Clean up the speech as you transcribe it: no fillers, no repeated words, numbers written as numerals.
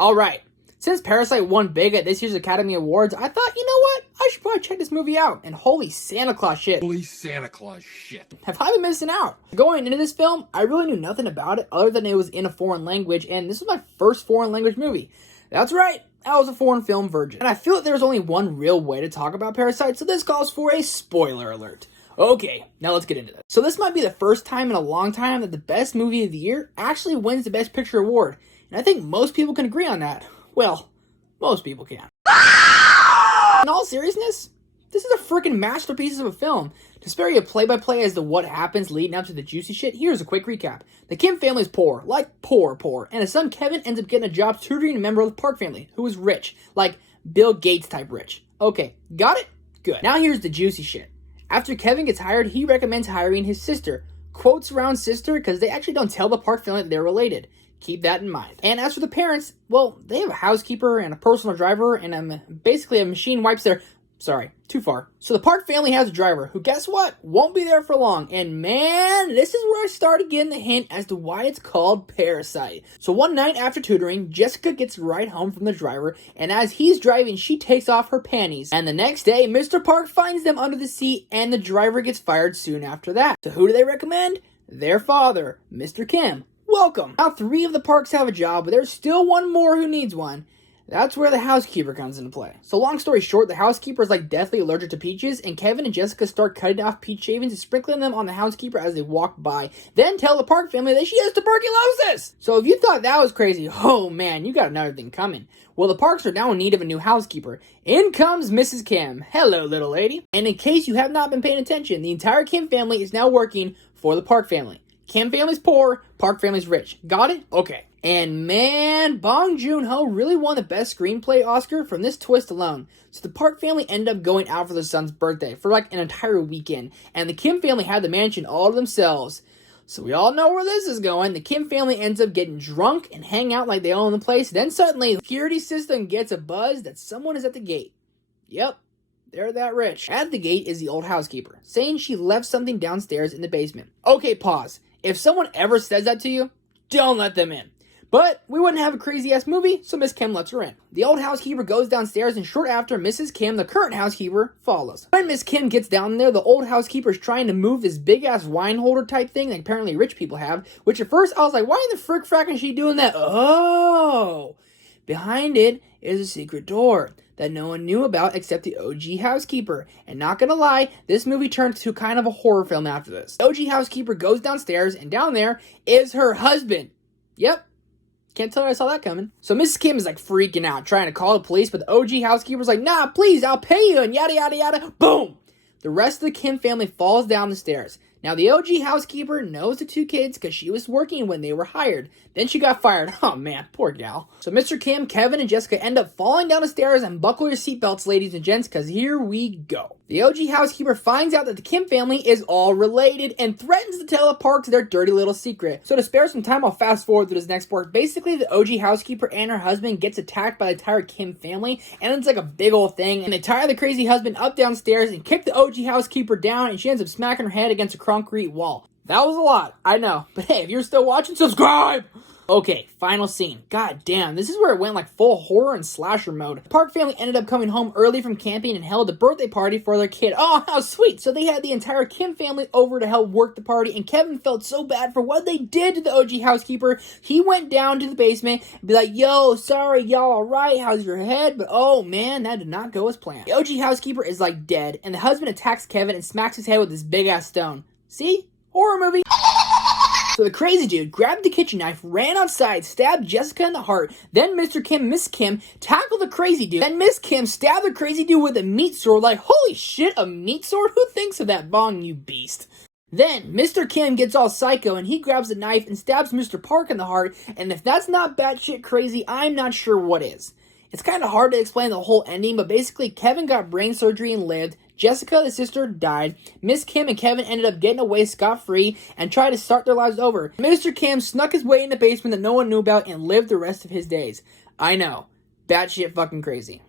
Alright, since Parasite won big at this year's Academy Awards, I thought, you know what? I should probably check this movie out. And holy Santa Claus shit. Holy Santa Claus shit. Have I been missing out? Going into this film, I really knew nothing about it other than it was in a foreign language, and this was my first foreign language movie. That's right, I was a foreign film virgin. And I feel that there's only one real way to talk about Parasite, so this calls for a spoiler alert. Okay, now let's get into this. So this might be the first time in a long time that the best movie of the year actually wins the Best Picture award. And I think most people can agree on that. Well, most people can. In all seriousness, this is a freaking masterpiece of a film. To spare you a play-by-play as to what happens leading up to the juicy shit, here's a quick recap. The Kim family's poor, like poor, and his son Kevin ends up getting a job tutoring a member of the Park family, who is rich, like Bill Gates type rich. Okay, got it? Good. Now here's the juicy shit. After Kevin gets hired, he recommends hiring his sister. Quotes around sister because they actually don't tell the Park family that they're related. Keep that in mind. And as for the parents, well, they have a housekeeper and a personal driver, and basically a machine wipes their... Sorry, too far. So the Park family has a driver who, guess what, won't be there for long. And man, this is where I started getting the hint as to why it's called Parasite. So one night after tutoring, Jessica gets a ride home from the driver, and as he's driving, she takes off her panties. And the next day, Mr. Park finds them under the seat, and the driver gets fired soon after that. So who do they recommend? Their father, Mr. Kim. Welcome. Now 3 of the Parks have a job, but there's still one more who needs one. That's where the housekeeper comes into play. So long story short, the housekeeper is like deathly allergic to peaches, and Kevin and Jessica start cutting off peach shavings and sprinkling them on the housekeeper as they walk by. Then tell the Park family that she has tuberculosis! So if you thought that was crazy, oh man, you got another thing coming. Well, the Parks are now in need of a new housekeeper. In comes Mrs. Kim. Hello, little lady. And in case you have not been paying attention, the entire Kim family is now working for the Park family. Kim family's poor, Park family's rich. Got it? Okay. And man, Bong Joon-ho really won the Best Screenplay Oscar from this twist alone. So the Park family ended up going out for their son's birthday for like an entire weekend. And the Kim family had the mansion all to themselves. So we all know where this is going. The Kim family ends up getting drunk and hang out like they own the place. Then suddenly, the security system gets a buzz that someone is at the gate. Yep. They're that rich. At the gate is the old housekeeper, saying she left something downstairs in the basement. Okay, pause. If someone ever says that to you, don't let them in. But we wouldn't have a crazy-ass movie, so Miss Kim lets her in. The old housekeeper goes downstairs, and short after, Mrs. Kim, the current housekeeper, follows. When Miss Kim gets down there, the old housekeeper is trying to move this big-ass wine holder type thing that apparently rich people have, which at first I was like, why in the frick frack is she doing that? Oh! Behind it is a secret door that no one knew about except the OG housekeeper. And not gonna lie, this movie turned to kind of a horror film after this. The OG housekeeper goes downstairs, and down there is her husband. Yep. Can't tell her I saw that coming. So Mrs. Kim is like freaking out, trying to call the police, but the OG housekeeper's like, nah, please, I'll pay you, and yada, yada, yada. Boom! The rest of the Kim family falls down the stairs. Now, the OG housekeeper knows the 2 kids because she was working when they were hired. Then she got fired. Oh, man, poor gal. So Mr. Kim, Kevin, and Jessica end up falling down the stairs, and buckle your seatbelts, ladies and gents, because here we go. The OG housekeeper finds out that the Kim family is all related and threatens to tell the Parks their dirty little secret. So to spare some time, I'll fast forward to this next part. Basically, the OG housekeeper and her husband gets attacked by the entire Kim family, and it's like a big old thing, and they tie the crazy husband up downstairs and kick the OG housekeeper down, and she ends up smacking her head against a concrete wall. That was a lot, I know. But hey, if you're still watching, subscribe! Okay, final scene. God damn, this is where it went like full horror and slasher mode. The Park family ended up coming home early from camping and held a birthday party for their kid. Oh, how sweet! So they had the entire Kim family over to help work the party, and Kevin felt so bad for what they did to the OG housekeeper. He went down to the basement and be like, yo, sorry, y'all alright? How's your head? But oh man, that did not go as planned. The OG housekeeper is like dead, and the husband attacks Kevin and smacks his head with this big ass stone. See? Horror movie. So the crazy dude grabbed the kitchen knife, ran outside, stabbed Jessica in the heart. Then Mr. Kim, Miss Kim tackled the crazy dude. Then Miss Kim stabbed the crazy dude with a meat sword. Like, holy shit, a meat sword? Who thinks of that, Bong, you beast? Then Mr. Kim gets all psycho and he grabs a knife and stabs Mr. Park in the heart. And if that's not batshit crazy, I'm not sure what is. It's kind of hard to explain the whole ending, but basically Kevin got brain surgery and lived. Jessica, the sister, died. Miss Kim and Kevin ended up getting away scot-free and tried to start their lives over. Mr. Kim snuck his way in the basement that no one knew about and lived the rest of his days. I know. Batshit fucking crazy.